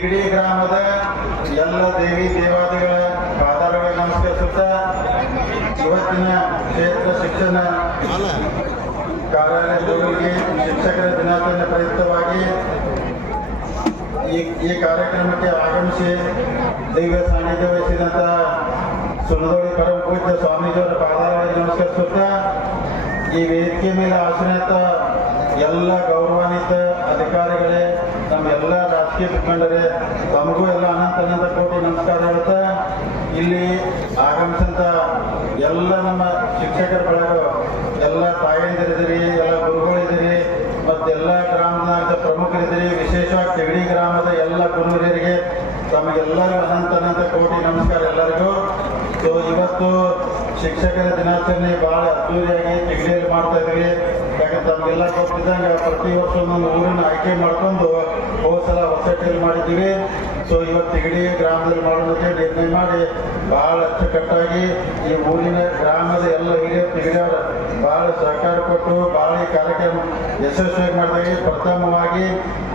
ತಿಗಡಿ ಗ್ರಾಮದ ಎಲ್ಲ ದೇವಿ ದೇವಾದಿಗಳ ಪಾದಗಳಿಗೆ ನಮಸ್ಕರಿಸುತ್ತಾ ಇವತ್ತಿನ ಕ್ಷೇತ್ರ ಶಿಕ್ಷಣ ಕಾರ್ಯಾಲಯದವರಿಗೆ ಶಿಕ್ಷಕರ ದಿನಾಚರಣೆ ಪ್ರಯುಕ್ತವಾಗಿ ಈ ಈ ಕಾರ್ಯಕ್ರಮಕ್ಕೆ ಆಗಮಿಸಿ ದೈವ ಸಾನ್ನಿಧ್ಯ ವಹಿಸಿದಂಥ ಸುಂದರಿ ಪರಮ ಪೂಜ್ಯ ಸ್ವಾಮೀಜಿಯವರ ಪಾದಗಳಿಗೆ ನಮಸ್ಕರಿಸುತ್ತಾ ಈ ವೇದಿಕೆ ಮೇಲೆ ಆಸೀನತ ಎಲ್ಲ ಗೌರವಾನ್ವಿತ ಅಧಿಕಾರಿಗಳೇ, ನಮ್ಮ ಎಲ್ಲ ರಾಜಕೀಯ ಮುಖಂಡರೇ, ತಮಗೂ ಎಲ್ಲ ಅನಂತ ಅನಂತ ಕೋಟಿ ನಮಸ್ಕಾರ ಹೇಳ್ತಾ ಇಲ್ಲಿ ಆಗಮಿಸಿದಂಥ ಎಲ್ಲ ನಮ್ಮ ಶಿಕ್ಷಕರ ಬಳಗ ಎಲ್ಲ ತಾಯಂದಿರಿದಿರಿ ಎಲ್ಲ ಗುರುಗಳಿದಿರಿ ಮತ್ತೆಲ್ಲ ಗ್ರಾಮದ ಪ್ರಮುಖರಿದ್ದೀರಿ, ವಿಶೇಷವಾಗಿ ತೆಗಡಿ ಗ್ರಾಮದ ಎಲ್ಲ ಗುರುಗಳಿಗೆ ತಮಗೆಲ್ಲರಿಗೂ ಅನಂತ ಅನಂತ ಕೋಟಿ ನಮಸ್ಕಾರ ಎಲ್ಲರಿಗೂ. ಸೊ, ಇವತ್ತು ಶಿಕ್ಷಕರ ದಿನಾಚರಣೆ ಬಹಳ ಅದ್ದೂರಿಯಾಗಿ ತಿಗಡಿಯಲ್ಲಿ ಮಾಡ್ತಾ ಇದ್ರಿ ಯಾಕಂದ್ರೆ ತಮಗೆಲ್ಲ ಗೊತ್ತಿದ್ದಂಗೆ ಪ್ರತಿ ವರ್ಷ ಒಂದೊಂದು ಊರನ್ನ ಆಯ್ಕೆ ಮಾಡ್ಕೊಂಡು ಹೋದ ಸಲ ಹೊಸಟಲ್ಲಿ ಮಾಡಿದ್ದೀವಿ. ಸೊ, ಇವತ್ತು ತಿಗಡಿ ಗ್ರಾಮದಲ್ಲಿ ಮಾಡೋದಕ್ಕೆ ನಿರ್ಣಯ ಮಾಡಿ ಬಹಳ ಅಚ್ಚುಕಟ್ಟಾಗಿ ಈ ಊರಿನ ಗ್ರಾಮದ ಎಲ್ಲ ಹಿರಿಯ ತಿಗಡಿಯವರು ಬಹಳ ಸಹಕಾರ ಕೊಟ್ಟು ಬಹಳ ಈ ಕಾರ್ಯಕ್ರಮ ಯಶಸ್ವಿಯಾಗಿ ಮಾಡಿದಾಗ ಪ್ರಥಮವಾಗಿ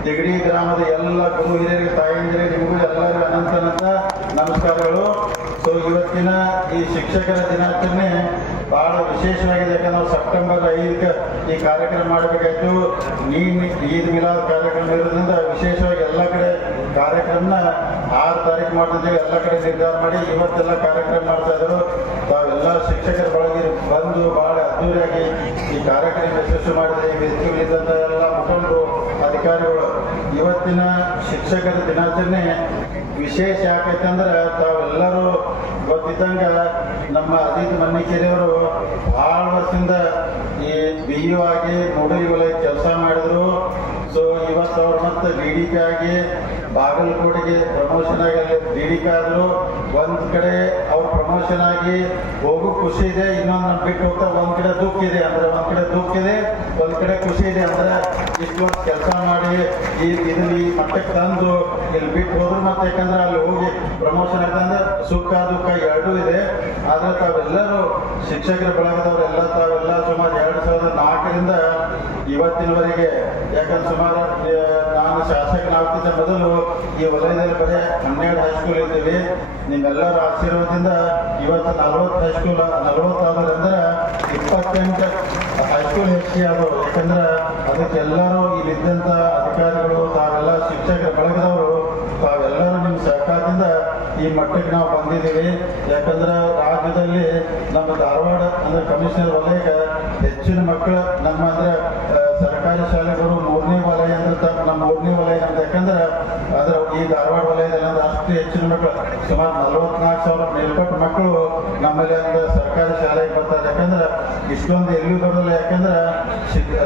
ತಿಗಡಿ ಗ್ರಾಮದ ಎಲ್ಲ ಗುರು ಹಿರಿಯರಿಗೆ, ತಾಯಂದಿರಿಗೆ, ನಿಮಗೂ ಎಲ್ಲರಿಗೂ ಅನಂತ ಅನಂತ ನಮಸ್ಕಾರಗಳು. ಸೊ ಇವತ್ತಿನ ಈ ಶಿಕ್ಷಕರ ದಿನಾಚರಣೆ ಬಹಳ ವಿಶೇಷವಾಗಿದೆ. ಯಾಕಂದ್ರೆ ನಾವು ಸೆಪ್ಟೆಂಬರ್ ಐದಕ್ಕೆ ಈ ಕಾರ್ಯಕ್ರಮ ಮಾಡಬೇಕಾಯ್ತು. ನೀನ್ ಈದ್ ಮಿಲಾದ್ ಕಾರ್ಯಕ್ರಮ ಇರೋದ್ರಿಂದ ವಿಶೇಷವಾಗಿ ಎಲ್ಲ ಕಡೆ ಕಾರ್ಯಕ್ರಮನ ಆರು ತಾರೀಕು ಮಾಡ್ತಿದ್ದೀವಿ. ಎಲ್ಲ ಕಡೆ ನಿರ್ಧಾರ ಮಾಡಿ ಇವತ್ತೆಲ್ಲ ಕಾರ್ಯಕ್ರಮ ಮಾಡ್ತಾ ಇದ್ರು. ತಾವೆಲ್ಲ ಶಿಕ್ಷಕರ ಬಳಗಿ ಬಂದು ಬಹಳ ಅದ್ದೂರಿಯಾಗಿ ಈ ಕಾರ್ಯಕ್ರಮ ಯಶಸ್ವಿ ಮಾಡಿದೆ ಈ ವೇದಿಕೆಗಳಿದ್ದಂಥ ಎಲ್ಲ ಮುಖಂಡರು, ಅಧಿಕಾರಿಗಳು. ಇವತ್ತಿನ ಶಿಕ್ಷಕರ ದಿನಾಚರಣೆ ವಿಶೇಷ ಯಾಕೈತಂದ್ರೆ ತಾವೆಲ್ಲರೂ ಗೊತ್ತಿದ್ದಂಗ ನಮ್ಮ ಅಜಿತ್ ಮನ್ನಿಕೇರಿಯವರು ಬಹಳ ವರ್ಷದಿಂದ ಈ ಬಿ ಯು ಆಗಿ ನೋಡಲಿ ವಲಯ ಕೆಲಸ ಮಾಡಿದ್ರು. ಸೊ ಇವತ್ತು ಅವ್ರು ಮತ್ತೆ ಡಿ ಡಿ ಪಿ ಆಗಿ ಬಾಗಲಕೋಟೆಗೆ ಪ್ರಮೋಷನ್ ಆಗಿ ಡಿ ಡಿ ಪಿ ಆದ್ರು. ಒಂದ್ ಕಡೆ ಅವ್ರು ಪ್ರಮೋಷನ್ ಆಗಿ ಹೋಗು ಖುಷಿ ಇದೆ, ಇನ್ನೊಂದು ನಮ್ಮ ಬಿಟ್ಟು ಹೋಗ್ತಾ ಒಂದ್ ಕಡೆ ದುಃಖ ಇದೆ ಅಂದ್ರೆ ಒಂದ್ ಕಡೆ ದುಃಖ ಇದೆ, ಒಂದ್ ಕಡೆ ಖುಷಿ ಇದೆ ಅಂದ್ರೆ ಇಷ್ಟು ವರ್ಷ ಕೆಲಸ ಮಾಡಿ ಈ ಇದನ್ನ ಈ ಮಟ್ಟಕ್ಕೆ ತಂದು ಇಲ್ಲಿ ಬಿಟ್ಟು ಹೋದ್ರು ಮತ್ತೆ ಯಾಕಂದ್ರೆ ಅಲ್ಲಿ ಹೋಗಿ ಪ್ರಮೋಷನ್ ಆಗ್ತಂದ್ರೆ ಸುಖ ದುಃಖ ಎರಡೂ ಇದೆ. ಆದ್ರೆ ತಾವೆಲ್ಲರೂ ಶಿಕ್ಷಕರ ಬಳಗದವರೆಲ್ಲ ತಾವೆಲ್ಲ ಸುಮಾರು ಎರಡು ಸಾವಿರದ ನಾಲ್ಕರಿಂದ ಇವತ್ತಿನವರೆಗೆ. ಯಾಕಂದ್ರೆ ಸುಮಾರು ನಾನು ಶಾಸಕನಾಗ್ತಿದ್ದ ಮೊದಲು ಈ ವಲಯದಲ್ಲಿ ಬರೀ ಹನ್ನೆರಡು ಹೈಸ್ಕೂಲ್ ಇದ್ದೀವಿ ನಿಮ್ಮೆಲ್ಲರ ಆಶೀರ್ವಾದದಿಂದ ಇವತ್ತು ನಲವತ್ತು ಹೈಸ್ಕೂಲ್ ನಲವತ್ತಾದ್ರಂದ್ರೆ ಇಪ್ಪತ್ತೆಂಟು ಹೈಸ್ಕೂಲ್ ಹೆಚ್ಚಿಗೆ ಆದವು. ಯಾಕಂದ್ರೆ ಅದಕ್ಕೆಲ್ಲರೂ ಇಲ್ಲಿದ್ದಂಥ ಅಧಿಕಾರಿಗಳು, ತಾವೆಲ್ಲ ಶಿಕ್ಷಕರ ಬಳಗದವರು, ತಾವೆಲ್ಲರೂ ನಿಮ್ಮ ಸಹಕಾರದಿಂದ ಈ ಮಟ್ಟಕ್ಕೆ ನಾವು ಬಂದಿದ್ದೀವಿ. ಯಾಕಂದ್ರೆ ರಾಜ್ಯದಲ್ಲಿ ನಮ್ಮ ಧಾರವಾಡ ಅಂದ್ರೆ ಕಮಿಷನರ್ ವಲಯಕ್ಕೆ ಹೆಚ್ಚಿನ ಮಕ್ಕಳು, ನಮ್ಮ ಅಂದ್ರೆ ಸರ್ಕಾರಿ ಶಾಲೆಗಳು ಮೂರನೇ ವಲಯ ಅಂದ್ರೆ ತ- ನಮ್ಮ ಮೂರನೇ ವಲಯ ಅಂತ. ಯಾಕಂದ್ರೆ ಅದ್ರ ಈ ಧಾರವಾಡ ವಲಯದಲ್ಲಿ ಅಂದ್ರೆ ಅಷ್ಟು ಹೆಚ್ಚಿನ ಮಕ್ಕಳು, ಸುಮಾರು ನಲವತ್ನಾಲ್ಕು ಸಾವಿರ ಮೇಲ್ಪಟ್ಟ ಮಕ್ಕಳು ನಮ್ಮಲ್ಲಿ ಅಂದ್ರೆ ಸರ್ಕಾರಿ ಶಾಲೆಗೆ ಬರ್ತಾರೆ. ಯಾಕಂದ್ರೆ ಇಷ್ಟೊಂದು ಎಲ್ಲಿ ಬರೋಲ್ಲ. ಯಾಕಂದ್ರೆ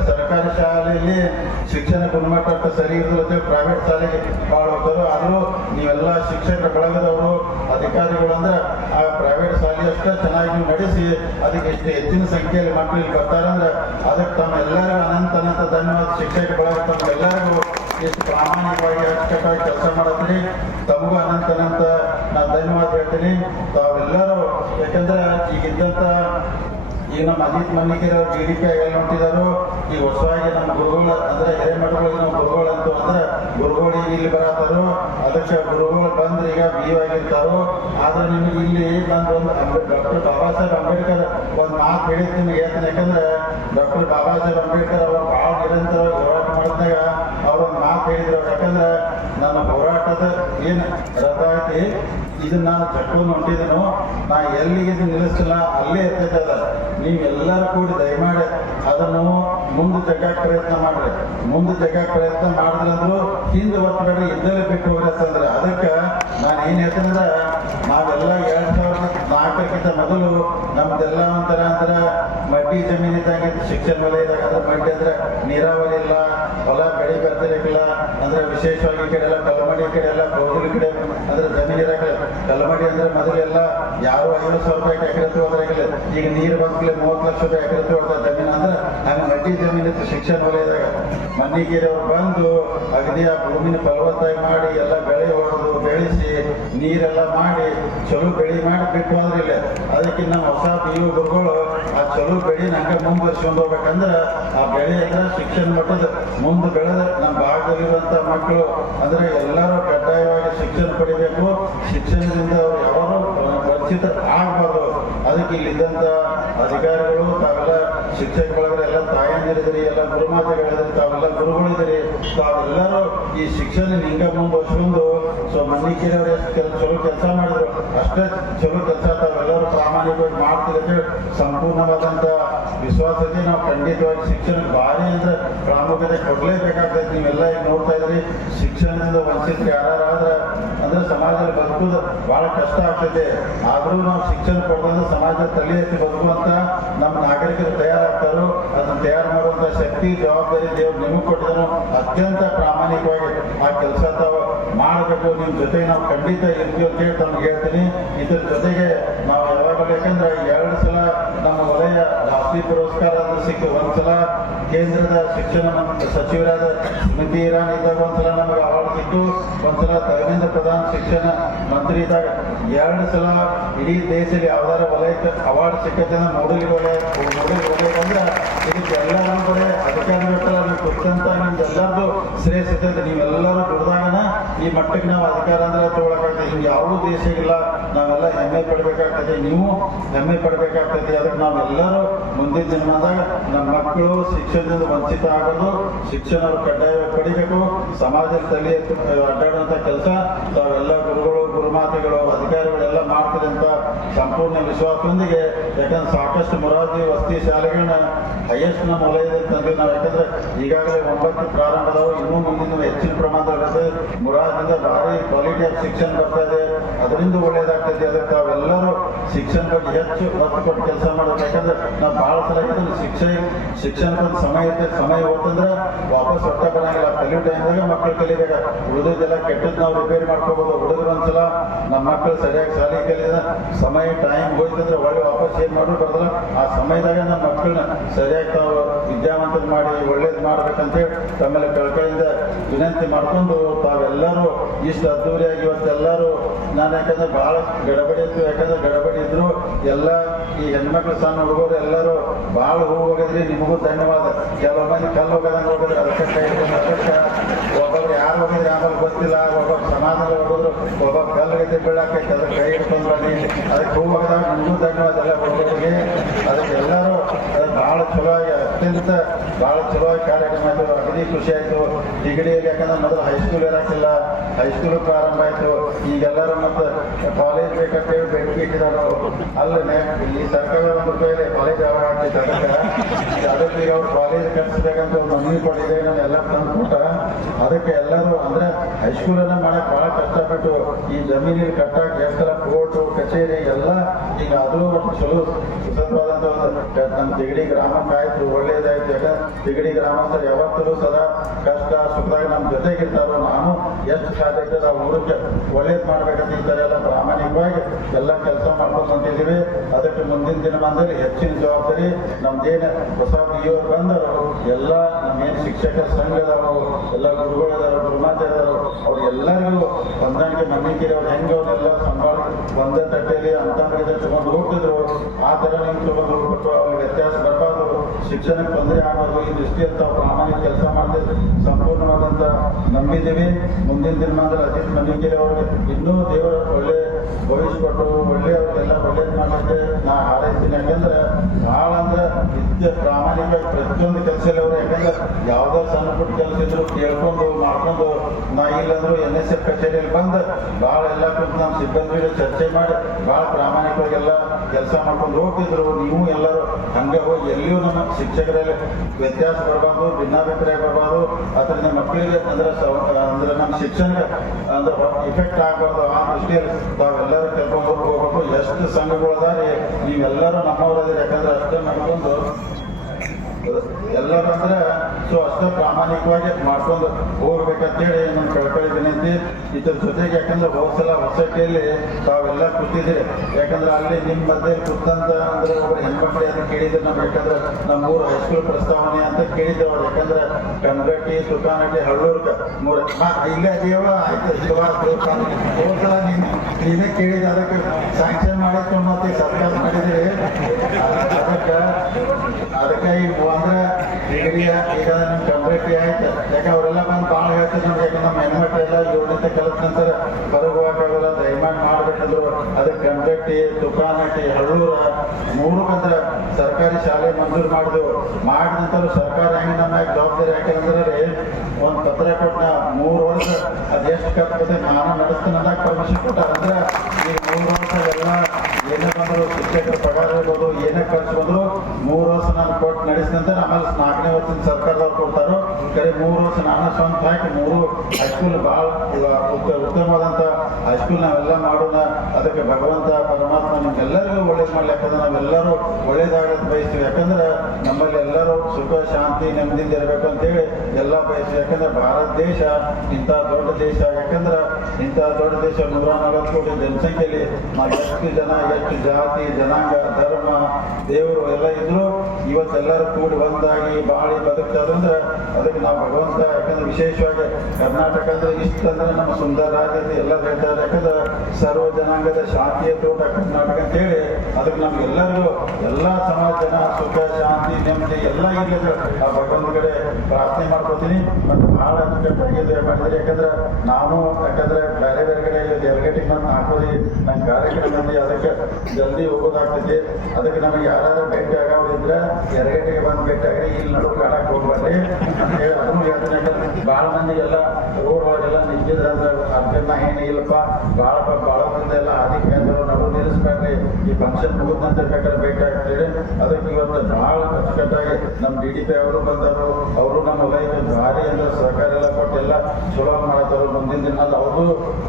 ಸರ್ಕಾರಿ ಶಾಲೆಯಲ್ಲಿ ಶಿಕ್ಷಣ ಗುಣಮಟ್ಟ ಸರಿ ಇರೋದು ಪ್ರೈವೇಟ್ ಶಾಲೆಗೆ ಭಾಳ ಹೋಗ್ತಾರೆ. ಆದರೂ ನೀವೆಲ್ಲ ಶಿಕ್ಷಕರ ಬಳಗದವರು, ಅಧಿಕಾರಿಗಳು ಅಂದ್ರೆ ಆ ಪ್ರೈವೇಟ್ ಶಾಲೆಯಷ್ಟೇ ಚೆನ್ನಾಗಿ ನಡೆಸಿ, ಅದಕ್ಕೆ ಎಷ್ಟು ಹೆಚ್ಚಿನ ಸಂಖ್ಯೆಯಲ್ಲಿ ಮಕ್ಕಳಿಗೆ ಇಲ್ಲಿ ಬರ್ತಾರಂದ್ರೆ ಅದಕ್ಕೆ ತಮ್ಮೆಲ್ಲರ ಅನಂತ ಅನಂತ ಧನ್ಯವಾದ ಶಿಕ್ಷಕ ಬಳಗ ಎಲ್ಲರಿಗೂ ಎಷ್ಟು ಪ್ರಾಮಾಣಿಕವಾಗಿ ಅಚ್ಚುಕಟ್ಟಾಗಿ ಕೆಲಸ ಮಾಡತ್ತೀನಿ ತಮಗೂ ಅನಂತ ಅನಂತ ನಾನು ಧನ್ಯವಾದ ಹೇಳ್ತೀನಿ. ತಾವೆಲ್ಲರೂ, ಯಾಕಂದ್ರೆ ಈಗಿದ್ದಂಥ ಈಗ ನಮ್ಮ ಅಜಿತ್ ಮಲ್ಲಿಕರ ಪಿ ಆಗಿ ಹೊಂಟಿದಾರು ಈಗ ಹೊಸವಾಗಿ ನಮ್ಮ ಗುರುಗಳು, ಅಂದ್ರೆ ಹಿರೇಮಠಗಳಿಗೆ ನಮ್ಮ ಗುರುಗಳು ಅಂತ ಅಂದ್ರೆ ಗುರುಗಳು ಈಗ ಇಲ್ಲಿ ಬರತ್ತಾರು ಅದಕ್ಕೆ ಗುರುಗಳು ಬಂದ್ರೆ ಈಗ ಬಿ ಆಗಿರ್ತಾರೋ, ಆದ್ರೆ ನಿಮಗೆ ಇಲ್ಲಿ ನಾನು ಒಂದು ಡಾಕ್ಟರ್ ಬಾಬಾ ಸಾಹೇಬ್ ಅಂಬೇಡ್ಕರ್ ಒಂದು ಮಾತು ಹೇಳಿದ್ ನಿಮಗೆ ಯಾಕಂದ್ರೆ ಡಾಕ್ಟರ್ ಬಾಬಾ ಸಾಹೇಬ್ ಅಂಬೇಡ್ಕರ್ ಅವರು ಭಾಳ ನಿರಂತರವಾಗಿ ಹೋರಾಟ ಮಾಡಿದಾಗ ಅವರೊಂದು ಮಾತು ಹೇಳಿದ್ರು, ಯಾಕಂದ್ರೆ ನನ್ನ ಹೋರಾಟದ ಏನು ರಥ ಇದನ್ನ ತಕ್ಕೊಂಡು ಹೊಂಟಿದನು. ನಾ ಎಲ್ಲಿಗೆ ಇದು ಅಲ್ಲೇ ಇರ್ತೈತೆ ಅದ. ನೀವೆಲ್ಲರೂ ಕೂಡಿ ದಯಮಾಡಿ ಅದನ್ನು ಮುಂದೆ ಜಗ್ಗಕ್ಕೆ ಪ್ರಯತ್ನ ಮಾಡ್ರಿ. ಮುಂದೆ ಜಗ್ಗಕ್ಕೆ ಪ್ರಯತ್ನ ಮಾಡಿದ್ರಂದ್ರು ಹಿಂದೆ ಒತ್ತಡ ಇದ್ದಲ್ಲೇ ಬಿಟ್ಟು ಹೋಗ್ರಿ ಅದಕ್ಕೆ ನಾನು ಏನು ಹೇಳ್ತಂದ್ರೆ ನಾವೆಲ್ಲ ಎರಡ್ ಸಾವಿರದ ನಾಲ್ಕಕ್ಕಿಂತ ಮೊದಲು ನಮ್ದೆಲ್ಲ ಒಂಥರ ಅಂದ್ರೆ ಮಡ್ಡಿ ಜಮೀನು ಇದ್ದಂಗೆ ಶಿಕ್ಷಣ ವಲಯದಾಗ ಅಂದ್ರೆ ಮಡ್ಡಿ ಅಂದ್ರೆ ನೀರಾವರಿ ಇಲ್ಲ, ಹೊಲ ಬೆಳೆ ಬರ್ತಿರಕ್ಕಿಲ್ಲ ಅಂದ್ರೆ ವಿಶೇಷವಾಗಿ ಈ ಕಡೆ ಎಲ್ಲ ಕಲ್ಮಡಿ ಕಡೆ ಎಲ್ಲ ಗೋಧಿ ಕಡೆ ಅಂದ್ರೆ ಜಮೀನು ಇರಕ್ಕೆ ಕಲ್ಲಮಡಿ ಅಂದ್ರೆ ಮೊದಲೆಲ್ಲ ಯಾರು ಐವತ್ತು ಸಾವಿರ ರೂಪಾಯಿ ಎಕರೆ ತಗೋದ್ರಾಗಿಲ್ಲ ಈಗ ನೀರು ಬಂದ್ಲೆ ಮೂವತ್ತು ಲಕ್ಷ ರೂಪಾಯಿ ಎಕರೆ ತಗೊಳ್ತಾರೆ ಜಮೀನು ಅಂದ್ರೆ ಹಂಗೆ ಮಟ್ಟಿ ಜಮೀನು ಇತ್ತು ಶಿಕ್ಷಣ ವಲಯದಾಗ. ಮಣ್ಣಿಗೇರಿ ಅವ್ರು ಬಂದು ಅಗದಿ ಆ ಭೂಮಿನ ಫಲವತ್ತಾಗಿ ಮಾಡಿ ಎಲ್ಲ ಬೆಳೆ ಹೊಡೆದು, ಬೆಳೆಸಿ, ನೀರೆಲ್ಲ ಮಾಡಿ ಚಲೋ ಬೆಳೆ ಮಾಡಿ ಬಿಟ್ಟು ಹೋದ್ರಿಲ್ಲ. ಅದಕ್ಕೆ ನಮ್ಮ ಹೊಸ ಪಿ ಯು ಗುರುಗಳು ಆ ಚಲೋ ಬೆಳೆ ನಂಗೆ ಮುಂದುವರ್ಸ್ಕೊಂಡು ಹೋಗ್ಬೇಕಂದ್ರೆ ಆ ಬೆಳೆ ಅಂದ್ರೆ ಶಿಕ್ಷಣ ಮಟ್ಟದ ಮುಂದೆ ಬೆಳೆದ ನಮ್ಮ ಭಾಗದಲ್ಲಿರುವಂತ ಮಕ್ಕಳು. ಅಂದ್ರೆ ಎಲ್ಲರೂ ಕಡ್ಡಾಯವಾಗಿ ಶಿಕ್ಷಣ ಪಡಿಬೇಕು ಶಿಕ್ಷಣದಿಂದ ಅವ್ರು ಯಾವಾರು ವಂಚಿತ ಆಗಬಾರ್ದು ಅದಕ್ಕೆ ಇಲ್ಲಿದ್ದಂತ ಅಧಿಕಾರಿಗಳು, ತಾವೆಲ್ಲ ಶಿಕ್ಷಕ ಎಲ್ಲ ತಾಯಂದಿರಿದ್ರಿ ಎಲ್ಲ ಗುರುಮಾತೆಗಳಿದ್ರಿ ತಾವೆಲ್ಲ ಗುರುಗಳಿದ್ರಿ ತಾವೆಲ್ಲರೂ ಈ ಶಿಕ್ಷಣ ಲಿಂಗ ಮುಂದುವರ್ಸ್ಕೊಂಡು ಸೊ ಮನ್ನಿಕೇರಿಯವರು ಎಷ್ಟು ಚಲೋ ಕೆಲಸ ಮಾಡಿದ್ರು. ಅಷ್ಟೇ ಚಲೋ ಕೆಲಸ ತಾವೆಲ್ಲರೂ ಪ್ರಾಮಾಣಿಕವಾಗಿ ಮಾಡ್ತೀವಿ ಅಂತ ಹೇಳಿ ಸಂಪೂರ್ಣವಾದಂತ ವಿಶ್ವಾಸದಲ್ಲಿ ನಾವು ಖಂಡಿತವಾಗಿ ಶಿಕ್ಷಣ ಭಾರಿ ಅಂದ್ರೆ ಪ್ರಾಮುಖ್ಯತೆ ಕೊಡಲೇಬೇಕಾಗ್ತದೆ ನೀವೆಲ್ಲ ಈಗ ನೋಡ್ತಾ ಇದ್ರಿ, ಶಿಕ್ಷಣದಿಂದ ವಂಚಿತ ಯಾರಾದ್ರೆ ಅಂದ್ರೆ ಸಮಾಜದಲ್ಲಿ ಬದುಕುದು ಬಹಳ ಕಷ್ಟ ಆಗ್ತೈತೆ. ಆದ್ರೂ ನಾವು ಶಿಕ್ಷಣ ಕೊಡ್ತಂದ್ರೆ ಸಮಾಜದ ತಲೆ ಎತ್ತಿ ಬದುಕುವಂತ ನಮ್ಮ ನಾಗರಿಕರು ತಯಾರಾಗ್ತಾರೋ, ಅದನ್ನು ತಯಾರು ಮಾಡುವಂತ ಶಕ್ತಿ, ಜವಾಬ್ದಾರಿ ದೇವ್ರು ನಿಮಗೆ ಕೊಟ್ಟಿದ್ರು ಅತ್ಯಂತ ಪ್ರಾಮಾಣಿಕವಾಗಿ ಆ ಕೆಲಸ ಮಾಡಬೇಕು ನಿಮ್ಮ ಜೊತೆಗೆ ನಾವು ಖಂಡಿತ ಇರ್ತೀವಿ ಅಂತ ಹೇಳಿ ತಮ್ಗೆ ಹೇಳ್ತೀನಿ. ಇದ್ರ ಜೊತೆಗೆ ನಾವು ಯಾಕಂದ್ರೆ ಎರಡು ಸಲ ನಮ್ಮ ವಲಯ ರಾಷ್ಟ್ರೀಯ ಪುರಸ್ಕಾರ ಸಿಕ್ಕಿ ಸಿಕ್ತು ಒಂದ್ಸಲ ಕೇಂದ್ರದ ಶಿಕ್ಷಣ ಸಚಿವರಾದ ಸ್ಮೃತಿ ಇರಾನಿ ಇದ್ದಾಗ ಒಂದ್ಸಲ ನಮಗೆ ಅವಾರ್ಡ್ ಸಿಕ್ತು ಒಂದ್ಸಲ ಧರ್ಮೇಂದ್ರ ಪ್ರಧಾನ ಶಿಕ್ಷಣ ಮಂತ್ರಿ ಇದ್ದಾಗ ಎರಡು ಸಲ ಇಡೀ ದೇಶದಲ್ಲಿ ಯಾವ್ದಾರ ವಲಯಕ್ಕೆ ಅವಾರ್ಡ್ ಸಿಕ್ಕತ್ತೆ ಮೂಡಲಿ ವಲಯ ಮೂಡಲಿ ವಲಯ ಅಂದ್ರೆ ಇದಕ್ಕೆ ಎಲ್ಲರೂ ಕಡೆ ಅಧಿಕಾರಿಗಳ ಕೊಟ್ಟಂತ ನಿಮ್ದು ಎಲ್ಲರದು ಶ್ರೇಷ್ಠ ಇರ್ತೈತೆ ನೀವೆಲ್ಲರೂ ದುಡ್ದಾಗನ ಈ ಮಟ್ಟಕ್ಕೆ ನಾವು ಅಧಿಕಾರ ಅಂದ್ರೆ ತಗೊಳಕಾಗ್ತದೆ ಹಿಂಗೆ ಯಾವುದೂ ದೇಶ ಇಲ್ಲ. ನಾವೆಲ್ಲ ಹೆಮ್ಮೆ ಪಡ್ಬೇಕಾಗ್ತದೆ. ನೀವು ಹೆಮ್ಮೆ ಪಡ್ಬೇಕಾಗ್ತದೆ. ಅದಕ್ಕೆ ನಾವೆಲ್ಲರೂ ಮುಂದಿನ ಜನ್ಮದಾಗ ನಮ್ಮ ಮಕ್ಕಳು ಶಿಕ್ಷಣದಿಂದ ವಂಚಿತ ಆಗೋದು. ಶಿಕ್ಷಣ ಕಡ್ಡಾಯ ಕಡ್ಡಾಯವಾಗಿ ಪಡಿಬೇಕು. ಸಮಾಜದ ತಲೆ ಎತ್ತು ಅಡ್ಡಾಡುವಂತ ಕೆಲಸ. ತಾವೆಲ್ಲ ಗುರುಗಳು, ಗುರುಮಾತೆಗಳು, ಅಧಿಕಾರಿಗಳೆಲ್ಲ ಮಾಡ್ತಾರೆ ಅಂತ ಸಂಪೂರ್ಣ ವಿಶ್ವಾಸದೊಂದಿಗೆ, ಯಾಕಂದ್ರೆ ಸಾಕಷ್ಟು ಮೊರಾರ್ಜಿ ವಸತಿ ಶಾಲೆಗಳನ್ನ ಹೈಯೆಸ್ಟ್ ನಮ್ಮ ವಲಯದಲ್ಲಿ ತಂದ್ವಿ ನಾವು ಯಾಕಂದ್ರೆ ಈಗಾಗಲೇ ಒಂಬತ್ತು ಪ್ರಾರಂಭದವು, ಇನ್ನೂ ಮುಂದಿನ ಹೆಚ್ಚಿನ ಪ್ರಮಾಣದಲ್ಲಿ ಮುರಾದಿಂದ ಭಾರಿ ಕ್ವಾಲಿಟಿ ಆಫ್ ಶಿಕ್ಷಣ ಬರ್ತಾ ಇದೆ. ಅದರಿಂದ ಒಳ್ಳೇದಾಗ್ತದೆ. ಅದಕ್ಕೆ ತಾವೆಲ್ಲರೂ ಶಿಕ್ಷಣ ಬಗ್ಗೆ ಹೆಚ್ಚು ಒತ್ತು ಕೊಟ್ಟು ಕೆಲಸ ಮಾಡೋದು ಯಾಕಂದ್ರೆ ನಾವು ಭಾಳ ಸಲ ಶಿಕ್ಷೆ ಶಿಕ್ಷಣ ಶಿಕ್ಷಣಕ್ಕೆ ಒಂದು ಸಮಯ ಇರ್ತದೆ ಸಮಯ ಹೋಗ್ತಂದ್ರೆ ವಾಪಸ್ ಹೊಟ್ಟ ಬರಂಗಿಲ್ಲ ಕಲಿಯೋ ಟೈಮ್ದಾಗ ಮಕ್ಕಳು ಕಲಿಬೇಕ. ಉಳಿದೋದೆಲ್ಲ ಕೆಟ್ಟದ್ದು ನಾವು ರಿಪೇರಿ ಮಾಡ್ಕೋಬಹುದು ಹುಡುಗರು ಒಂದ್ಸಲ ನಮ್ಮ ಮಕ್ಕಳು ಸರಿಯಾಗಿ ಶಾಲೆ ಕಲಿದ ಸಮಯ ಟೈಮ್ ಹೋಯ್ತಂದ್ರೆ ಒಳ್ಳೆ ವಾಪಸ್ ಏನ್ ಮಾಡೋದು ಬರ್ತಲ್ಲ ಆ ಸಮಯದಾಗ ನಮ್ಮ ಮಕ್ಕಳನ್ನ ಸರಿಯಾಗಿ ತಾವು ವಿದ್ಯಾವಂತದ ಮಾಡಿ, ಒಳ್ಳೇದು ಮಾಡ್ಬೇಕಂತೇಳಿ ತಮ್ಮಲ್ಲಿ ಕಳ್ಕಳಿಂದ ವಿನಂತಿ ಮಾಡ್ಕೊಂಡು ತಾವೆಲ್ಲರೂ ಇಷ್ಟು ಅದ್ದೂರಿಯಾಗಿ ಇವತ್ತೆಲ್ಲರೂ ನಾನು ಯಾಕಂದ್ರೆ ಬಹಳ ಗಡಬಡಿ ಇತ್ತು. ಯಾಕಂದ್ರೆ ಗಡಬಡಿ ಇದ್ರು ಎಲ್ಲ ಈ ಹೆಣ್ಮಕ್ಳು ಸಣ್ಣ ಹುಡುಗರು ಎಲ್ಲರೂ ಬಹಳ ಹೂ ಹೋಗಿದ್ರಿ ನಿಮಗೂ ಧನ್ಯವಾದ. ಕೆಲವು ಮಂದಿ ಕಲ್ಲು ಹೋಗೋದಂಗೆ ಹೋಗಿದ್ರೆ ಅದಕ್ಕೆ ಕೈ ಒಬ್ಬೊಬ್ರು ಯಾರು ಹೋಗಿದ್ರೆ ಆಮೇಲೆ ಗೊತ್ತಿಲ್ಲ, ಒಬ್ಬೊಬ್ರು ಸಮಾಧಾನ ಹೋಗಿದ್ರು ಒಬ್ಬ ಕಲ್ಲು ಗದ್ದೆ ಬೀಳಾಕೈತೆ, ಅದಕ್ಕೆ ಕೈ ಹಿಡ್ಕೊಂಡು ಅದಕ್ಕೆ ಹೂ ಹೋಗದಾಗ ನಿಮಗೂ ಧನ್ಯವಾದ ಎಲ್ಲ ಹುಡುಗರಿಗೆ ಅದಕ್ಕೆ ಎಲ್ಲರೂ ಭಾಳ ಚಲೋ ಅತ್ಯಂತ ಭಾಳ ಚಲೋ ಕಾರ್ಯಕ್ರಮ ಅಗದಿ ಖುಷಿ ಆಯ್ತು. ಡಿಗ್ರಿಯಲ್ಲಿ ಯಾಕಂದ್ರೆ ಮೊದಲು ಹೈಸ್ಕೂಲ್ ಇರಕ್ಕಿಲ್ಲ ಹೈಸ್ಕೂಲ್ ಪ್ರಾರಂಭ ಆಯ್ತು. ಈಗೆಲ್ಲರೂ ಮತ್ತೆ ಕಾಲೇಜ್ ಬೇಕಂತ ಹೇಳಿ ಬೆಂಕಿ ಇಟ್ಟಿದ್ದಾರೆ ಅಲ್ಲೇ ಈ ಸರ್ಕಾರ ಒಂದು ರೂಪಾಯಿ ಕಾಲೇಜ್ ಯಾವಾಗ ಅದಕ್ಕೆ ಈಗ ಅವ್ರು ಕಾಲೇಜ್ ಕಟ್ಸ್ಬೇಕಂತ ಮನವಿ ಕೊಟ್ಟಿದ್ದೇವೆ ನಾನು ಎಲ್ಲ ತಂದು ಕೊಟ್ಟ ಅದಕ್ಕೆ ಎಲ್ಲರೂ ಅಂದ್ರೆ ಹೈಸ್ಕೂಲನ್ನ ಮಾಡಕ್ ಬಹಳ ಕಷ್ಟಪಟ್ಟು ಈ ಜಮೀನಿಗೆ ಕಟ್ಟಾಕ ಎಷ್ಟರ ಕೋರ್ಟು ಕಚೇರಿ ಎಲ್ಲ ಈಗ ಅದು ಒಟ್ಟು ಚಲೋ ಒಂದು ನಮ್ಮ ತಿಗಡಿ ಗ್ರಾಮಕ್ಕಾಯ್ತು ಒಳ್ಳೇದಾಯ್ತು. ಯಾಕಂದ್ರೆ ತಿಗಡಿ ಗ್ರಾಮಸ್ಥರು ಯಾವತ್ತೂ ಸದಾ ಕಷ್ಟ ಸುಖದಾಗ ನಮ್ಮ ಜೊತೆಗಿರ್ತಾರೋ ನಾನು, ಎಷ್ಟು ಸಾಧ್ಯ ಐತೆ ನಾವು ಊರಿಗೆ ಒಳ್ಳೇದು ಮಾಡ್ಬೇಕಂತ ಈ ಥರ ಎಲ್ಲ ಪ್ರಾಮಾಣಿಕವಾಗಿ ಎಲ್ಲ ಕೆಲಸ ಮಾಡ್ಕೊಂಡು ಬಂದಿದ್ದೀವಿ ಅದಕ್ಕೆ ಮುಂದಿನ ದಿನಮಾನದಲ್ಲಿ ಹೆಚ್ಚಿನ ಜವಾಬ್ದಾರಿ ನಮ್ದೇನು ಹೊಸ ಇವರು ಬಂದರು ಎಲ್ಲ ನಮ್ಮೇನು ಶಿಕ್ಷಕರ ಸಂಘದವರು, ಎಲ್ಲ ಎಲ್ಲ ಗುರುಗಳು ಅದಾರು ಗುರುಮಾತೆ ಅದಾರು ಅವ್ರು ಎಲ್ಲರಿಗೂ ಹೊಂದಾಣಿಕೆ ನಂಬಿಕೆ ಅವ್ರು ಹೆಂಗೆ ಅವರೆಲ್ಲ ಸಂಬಳ ಒಂದೇ ತಟ್ಟೆಯಲ್ಲಿ ಅಂತ ತಗೊಂಡು ಹೋಗ್ತಿದ್ರು ಆ ಥರ ನೀವು ತಗೊಂಡು ಹೋಗ್ಬಿಟ್ಟು ಅವ್ರಿಗೆ ವ್ಯತ್ಯಾಸ ಬರಬಾರ್ದು. ಶಿಕ್ಷಣಕ್ಕೆ ತೊಂದರೆ ಆಗೋದು, ಈ ದೃಷ್ಟಿ ಅಂತ ಪ್ರಾಮಾಣಿಕ ಕೆಲಸ ಮಾಡ್ತಿದ್ರು ಸಂಪೂರ್ಣವಾದಂತ ನಂಬಿದ್ದೀವಿ. ಮುಂದಿನ ದಿನಮಾನದಲ್ಲಿ ಅಜಿತ್ ಮಣ್ಣಿಕೆರೆ ಅವ್ರಿಗೆ ಇನ್ನೂ ದೇವರ ಒಳ್ಳೆ ಭವಿಷ್ಯ ಕೊಟ್ಟು ಒಳ್ಳೆ ಅವ್ರಿಗೆಲ್ಲ ಒಳ್ಳೇದು ಮಾಡಲಿಕ್ಕೆ ನಾ ಹಾರೈಸ್ತೀನಿ ಯಾಕಂದ್ರೆ ಭಾಳ ಅಂದ್ರೆ ನಿತ್ಯ ಪ್ರಾಮಾಣಿಕ ಪ್ರತಿಯೊಂದು ಕೆಲಸ ಇಲ್ಲವ್ರು ಯಾಕಂದ್ರೆ ಯಾವುದೋ ಸಣ್ಣ ಪುಟ್ಟ ಕೆಲಸ ಇದ್ರು ಕೇಳ್ಕೊಂಡು ಮಾಡ್ಕೊಂಡು ನಾ ಇಲ್ಲಂದ್ರು ಎನ್ ಎಸ್ ಎಫ್ ಕಚೇರಿಯಲ್ಲಿ ಬಂದು ಭಾಳ ಎಲ್ಲ ಕುಂತು ನಮ್ಮ ಸಿಬ್ಬಂದಿ ಚರ್ಚೆ ಮಾಡಿ ಭಾಳ ಪ್ರಾಮಾಣಿಕವಾಗಿ ಎಲ್ಲ ಕೆಲಸ ಮಾಡ್ಕೊಂಡು ಹೋಗ್ತಿದ್ರು. ನೀವು ಎಲ್ಲರೂ ಹಂಗೆ ಹೋಗಿ ಎಲ್ಲಿಯೂ ನಮ್ಮ ಶಿಕ್ಷಕರಲ್ಲಿ ವ್ಯತ್ಯಾಸ ಬರಬಾರ್ದು, ಭಿನ್ನಾಭಿಪ್ರಾಯ ಬರಬಾರ್ದು. ಅದರಿಂದ ಮಕ್ಕಳಿಗೆ ಅಂದ್ರೆ ಅಂದ್ರೆ ನಮ್ಮ ಶಿಕ್ಷಣ ಅಂದ್ರೆ ಇಫೆಕ್ಟ್ ಆಗಬಾರ್ದು ಆ ದೃಷ್ಟಿಯಲ್ಲಿ ತಾವೆಲ್ಲರೂ ಕರ್ಕೊಂಡು ಹೋಗ್ಬೇಕು ಎಷ್ಟು ಸಂಘಗಳು ಅದಾರಿ. ನೀವೆಲ್ಲರೂ ನಮ್ಮವರದಿರಿ ಯಾಕಂದ್ರೆ ಅಷ್ಟೇ ಮಾಡ್ಕೊಂಡು ಎಲ್ಲರೂ ಅಂದ್ರೆ ಸೊ ಅಷ್ಟು ಪ್ರಾಮಾಣಿಕವಾಗಿ ಮಾಡ್ಕೊಂಡು ಹೋಗ್ಬೇಕಂತೇಳಿ ನಮ್ಮ ಕಳ್ಕಳಿ ವಿನಂತಿ ಇದ್ರ ಜೊತೆಗೆ ಯಾಕಂದ್ರೆ ಸಲ ಹೊಸಟಿಯಲ್ಲಿ ತಾವೆಲ್ಲ ಕೂತಿದ್ದೀರಿ. ಯಾಕಂದ್ರೆ ಅಲ್ಲಿ ನಿಮ್ಮ ಮಧ್ಯೆ ಕೂತಂತ ಅಂದ್ರೆ ಒಬ್ಬರು ಹೆಣ್ಮಕ್ಳು ಅಂತ ಕೇಳಿದ್ರು ನಮ್ಗೆ, ಯಾಕಂದ್ರೆ ನಮ್ಮ ಊರು ಹೈಸ್ಕೂಲ್ ಪ್ರಸ್ತಾವನೆ ಅಂತ ಕೇಳಿದ್ರು ಅವ್ರು. ಯಾಕಂದ್ರೆ ಕನಗಟ್ಟಿ ತುಕಾನಟ್ಟಿ ಹಳ್ಳೂರ್ಕ ಮೂರ ಇಲ್ಲೇ ಅದೀವ ಆಯ್ತು ಇಲ್ವಾ ಹೋದ ನೀನು ನೀನೇ ಕೇಳಿದ ಅದಕ್ಕೆ ಸ್ಯಾಂಕ್ಷನ್ ಮಾಡಿತ್ತು ಮತ್ತೆ ಸರ್ಕಾರ ಮಾಡಿದಿರಿ. ಅದಕ್ಕೆ ಅದಕ್ಕೆ ಈಗ ಅಂದ್ರೆ ಡಿಗ್ರಿಯ ಈಗ ನಮ್ಮ ಕಂಪ್ಲೀಟ್ ಆಯ್ತು. ಯಾಕೆ ಅವರೆಲ್ಲ ಬಂದು ಭಾಳ ಹೇಳ್ತಾರೆ ನಮ್ಗೆ, ಯಾಕಂದ್ರೆ ನಮ್ಮ ಹೆಣ್ಮಕ್ಳು ಎಲ್ಲ ಏಳನೇ ಕಲಿತ ನಂತರ ಬರಬೇಕಾಗಲ್ಲ ದಯಮಾಡಿ ಮಾಡ್ಬೇಕಂದ್ರು ಅದಕ್ಕೆ ಗಂಗಟ್ಟಿ ತುಕಾನಟ್ಟಿ ಹಳ್ಳೂರ ಮೂರಕ್ಕಂದ್ರ ಸರ್ಕಾರಿ ಶಾಲೆ ಮಂಜೂರು ಮಾಡಿದೆವು. ಮಾಡಿದ ನಂತರ ಸರ್ಕಾರ ಹೆಂಗೆ ನಮ್ಮ ಜವಾಬ್ದಾರಿ ಯಾಕಂದ್ರೆ ಒಂದು ಪತ್ರ ಕೊಟ್ಟ ಮೂರು ವರ್ಷ ಅದೆಷ್ಟು ಖರ್ಚು ನಾನು ನಡೆಸ್ತೀನಿ ಅನ್ನಕ್ಕೆ ಪರ್ಮಿಷನ್ ಕೊಟ್ಟಾರ. ಅಂದ್ರೆ ಈ ಮೂರು ವರ್ಷ ಎಲ್ಲ ಏನೇ ಬಂದ್ರು ಶಿಕ್ಷಕರ ಪಗಾರ ಇರ್ಬೋದು, ಏನೇ ಖರ್ಚು ಬಂದ್ರು ಮೂರು ವರ್ಷ ನಾನು ಕೊಟ್ಟು ನಡೆಸಿದ ನಂತರ ಆಮೇಲೆ ನಾಲ್ಕನೇ ವರ್ಷದ ಸರ್ಕಾರದವ್ರು ಕೊಡ್ತಾರೋ ಕರೆ ಮೂರು ವರ್ಷ ನನ್ನ ಸ್ವಂತ ಹಾಕಿ ಮೂರು ಹೈಸ್ಕೂಲ್ ಭಾಳ ಉತ್ತಮವಾದಂಥ ಹೈಸ್ಕೂಲ್ ನಾವೆಲ್ಲ ಮಾಡೋಣ. ಅದಕ್ಕೆ ಭಗವಂತ, ಪರಮಾತ್ಮ ನಮ್ಗೆಲ್ಲರಿಗೂ ಒಳ್ಳೇದು ಮಾಡ್ಲಿ. ಯಾಕಂದ್ರೆ ನಾವೆಲ್ಲರೂ ಒಳ್ಳೇದಾಗತ್ ಬಯಸ್ತೀವಿ. ಯಾಕಂದ್ರೆ ನಮ್ಮಲ್ಲಿ ಎಲ್ಲರೂ ಸುಖ, ಶಾಂತಿ, ನೆಮ್ಮದಿಯಿಂದ ಇರಬೇಕು ಅಂತೇಳಿ ಎಲ್ಲ ಬಯಸ್ತೀವಿ. ಯಾಕಂದ್ರೆ ಭಾರತ ದೇಶ ಇಂಥ ದೊಡ್ಡ ದೇಶ. ಯಾಕಂದ್ರೆ ಇಂಥ ದೊಡ್ಡ ದೇಶ ನೂರ ನಲವತ್ತು ಕೋಟಿ ಜನಸಂಖ್ಯೆಯಲ್ಲಿ ನಾವು ಎಷ್ಟು ಜನ, ಎಷ್ಟು ಜಾತಿ, ಜನಾಂಗ, ಧರ್ಮ, ದೇವರು ಎಲ್ಲ ಇದ್ರು ಇವತ್ತೆಲ್ಲರೂ ಕೂಡಿ ಒಂದಾಗಿ ಬಾಳಿ ಬದುಕ್ತಾರಂದ್ರೆ ಅದಕ್ಕೆ ನಾವು ಭಗವಂತ ಯಾಕಂದ್ರೆ ವಿಶೇಷವಾಗಿ ಕರ್ನಾಟಕ ಅಂದ್ರೆ ಇಷ್ಟ ಅಂದ್ರೆ ನಮ್ಮ ಸುಂದರ ರಾಜ್ಯದ ಎಲ್ಲರೂ ಎಲ್ಲ ಹೇಳ್ತಾರೆ. ಯಾಕಂದ್ರೆ ಸರ್ವ ಜನಾಂಗದ ಶಾಂತಿಯ ತೋಟ ಕರ್ನಾಟಕ ಅಂತ ಹೇಳಿ ಅದಕ್ಕೆ ನಮ್ಗೆಲ್ಲರಿಗೂ ಎಲ್ಲ ಸಮಾಜ ಜನ ಸುಖ, ಶಾಂತಿ, ನೆಮ್ಮದಿ ಎಲ್ಲ ಇರ್ಲಿ ಆ ಭಗವಂತ ಕಡೆ ಪ್ರಾರ್ಥನೆ ಮಾಡ್ಕೊತೀನಿ. ಮತ್ತೆ ಬಹಳ ಅಚ್ಚುಕಟ್ಟಾಗಿ ಮಾಡಿದ್ರೆ ಯಾಕಂದ್ರೆ ನಾನು ಯಾಕಂದ್ರೆ ಬೇರೆ ಬೇರೆ ಕಡೆ ಎರಗಟ್ಟಿಗೆ ನಾನು ಹಾಕೋದಿ ನನ್ನ ಕಾರ್ಯಕ್ರಮದಲ್ಲಿ ಅದಕ್ಕೆ ಜಲ್ದಿ ಹೋಗೋದಾಗ್ತದೆ ಅದಕ್ಕೆ ನಮಗೆ ಯಾರಾದ್ರೂ ಭೇಟಿ ಆಗಾವಿದ್ರೆ ಎರಗಟ್ಟಿಗೆ ಬಂದು ಭೇಟಿ ಆಗಿ ಇಲ್ಲಿ ನಡು ಕಾಡಕ್ಕೆ ಹೋಗ್ಬಾರ್ದು ಅಂತ ಹೇಳಿ ಅದನ್ನು ಯಾಕಂದ್ರೆ ಭಾಳ ಮಂದಿ ಎಲ್ಲ ರೋಡ್ ಒಳಗೆಲ್ಲ ನಿಂತಿದ್ರೆ ಅಂದ್ರೆ ಅರ್ಜೆಂಟ್ ಏನು ಇಲ್ಲಪ್ಪ ಭಾಳ ಭಾಳ ಮಂದಿ ಎಲ್ಲ ಅದಕ್ಕೆ ಅಂದ್ರೆ ನಡು ನಿಲ್ಲಿಸ್ಬೇಕ್ರಿ ಈ ಫಂಕ್ಷನ್ ಮುಗಿದ ನಂತರ ಬೇಕಾದ್ರೆ ಭೇಟಿ ಆಗ್ತೀರಿ ಅದಕ್ಕೆ ಇವತ್ತು ಭಾಳ ಅಚ್ಚುಕಟ್ಟಾಗಿ ನಮ್ಮ ಡಿ ಡಿ ಪಿ ಅವರು ಬಂದರು. ಅವರು ನಮ್ಮ ಲೈಫ್ ಭಾರಿ ಅಂದ್ರೆ ಸರ್ಕಾರ ಎಲ್ಲ ಎಲ್ಲ ಚಲೋ ಮಾಡತ್ತಾರ ಮುಂದಿನ ದಿನದಲ್ಲಿ ಅವರು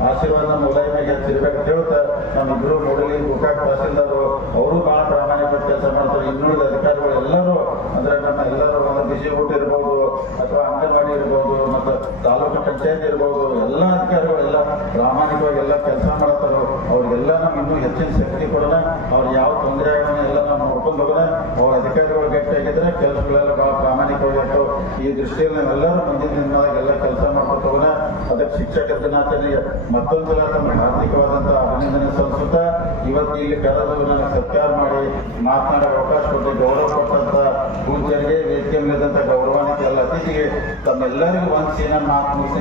ಆಶೀರ್ವಾದ ನಮ್ಮ ಮ್ಯಾಗೆ ಅಂತ ಹೇಳ್ತಾ ನಮ್ಮಿಬ್ರು ನೋಡಲಿ ಗೋಕಾಕ್ ತಹಸೀಲ್ದಾರು, ಅವರು ಭಾಳ ಪ್ರಾಮಾಣಿಕ ಕೆಲಸ ಮಾಡ್ತಾರೆ. ಇನ್ನುಳಿದ ಅಧಿಕಾರಿಗಳು ಎಲ್ಲರೂ, ಅಂದ್ರೆ ನಮ್ಮ ಎಲ್ಲರೂ ಬಿಸಿ ಊಟ ಇರ್ಬೋದು, ಅಥವಾ ಅಂಗನವಾಡಿ ಇರ್ಬೋದು, ಮತ್ತು ತಾಲೂಕು ಪಂಚಾಯತ್ ಇರ್ಬೋದು, ಎಲ್ಲ ಅಧಿಕಾರಿಗಳೆಲ್ಲ ಪ್ರಾಮಾಣಿಕವಾಗಿ ಎಲ್ಲ ಕೆಲಸ ಮಾಡ್ತಾರೋ, ಅವ್ರಿಗೆಲ್ಲ ನಮ್ಮ ಇನ್ನೂ ಹೆಚ್ಚಿನ ಶಕ್ತಿ ಕೊಡೋಣ ಅವ್ರು ಯಾವ ತೊಂದರೆ ಆಗೋಣ ಎಲ್ಲ ನಾವು ನೋಡ್ಕೊಂಡು ಹೋಗೋಣ ಅವ್ರ ಅಧಿಕಾರಿಗಳು ಗಟ್ಟಿಯಾಗಿದ್ರೆ ಕೆಲಸಗಳೆಲ್ಲ ಭಾಳ ಪ್ರಾಮಾಣಿಕವಾಗಿ ಆಗ್ತಾವೆ. ಈ ದೃಷ್ಟಿಯಲ್ಲಿ ನಾವೆಲ್ಲರೂ ಮುಂದಿನ ದಿನದಾಗ ಎಲ್ಲ ಕೆಲಸ ಹೋಗೋಣ ಅದಕ್ಕೆ ಶಿಕ್ಷಕ ದಿನಾಚರಣೆಗೆ ಮತ್ತೊಂದು ಸಲ ತಮ್ಮ ಹಾರ್ದಿಕವಾದಂತಹ ಅಭಿನಂದನೆ ಸಲ್ಲಿಸುತ್ತಾ ಇವತ್ತು ಇಲ್ಲಿ ಕರೆದು ನನಗೆ ಸತ್ಕಾರ ಮಾಡಿ ಮಾತನಾಡೋ ಅವಕಾಶ ಕೊಟ್ಟು ಗೌರವ ಕೊಟ್ಟಂತ ಪೂಜ್ಯರಿಗೆ, ವೇದಿಕೆ ಮೇಲಿದಂತ ಗೌರವಾನ್ವಿತ ಎಲ್ಲ ಅತಿಥಿಗೆ ತಮ್ಮೆಲ್ಲರಿಗೂ ಒಂದು ಸೀನ ಮಾತು ಮುಗಿಸಿ